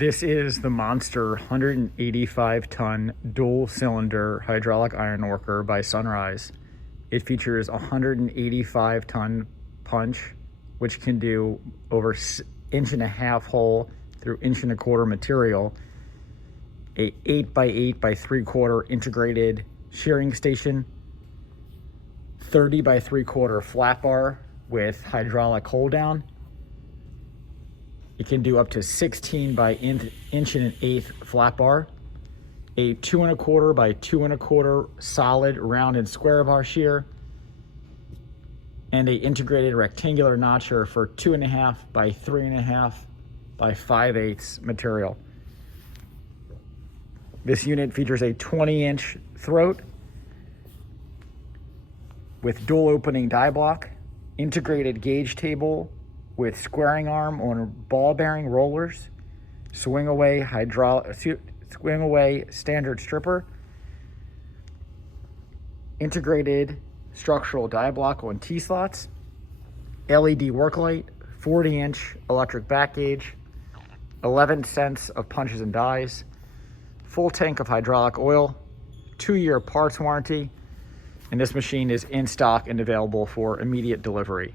This is the monster 185-ton dual-cylinder hydraulic ironworker by SunRise. It features a 185-ton punch, which can do over 1.5 hole through 1.25 material, a 8x8x3/4 integrated shearing station, 30x3/4 flat bar with hydraulic hold down. It can do up to 16 by 1.125 flat bar, a 2.25 by 2.25 solid round and square bar shear, and a integrated rectangular notcher for 2.5 by 3.5 by 5/8 material. This unit features a 20-inch throat with dual opening die block, integrated gauge table with squaring arm on ball bearing rollers, swing away standard stripper, integrated structural die block on T-slots, LED work light, 40-inch electric back gauge, 11 cents of punches and dies, full tank of hydraulic oil, 2-year parts warranty, and this machine is in stock and available for immediate delivery.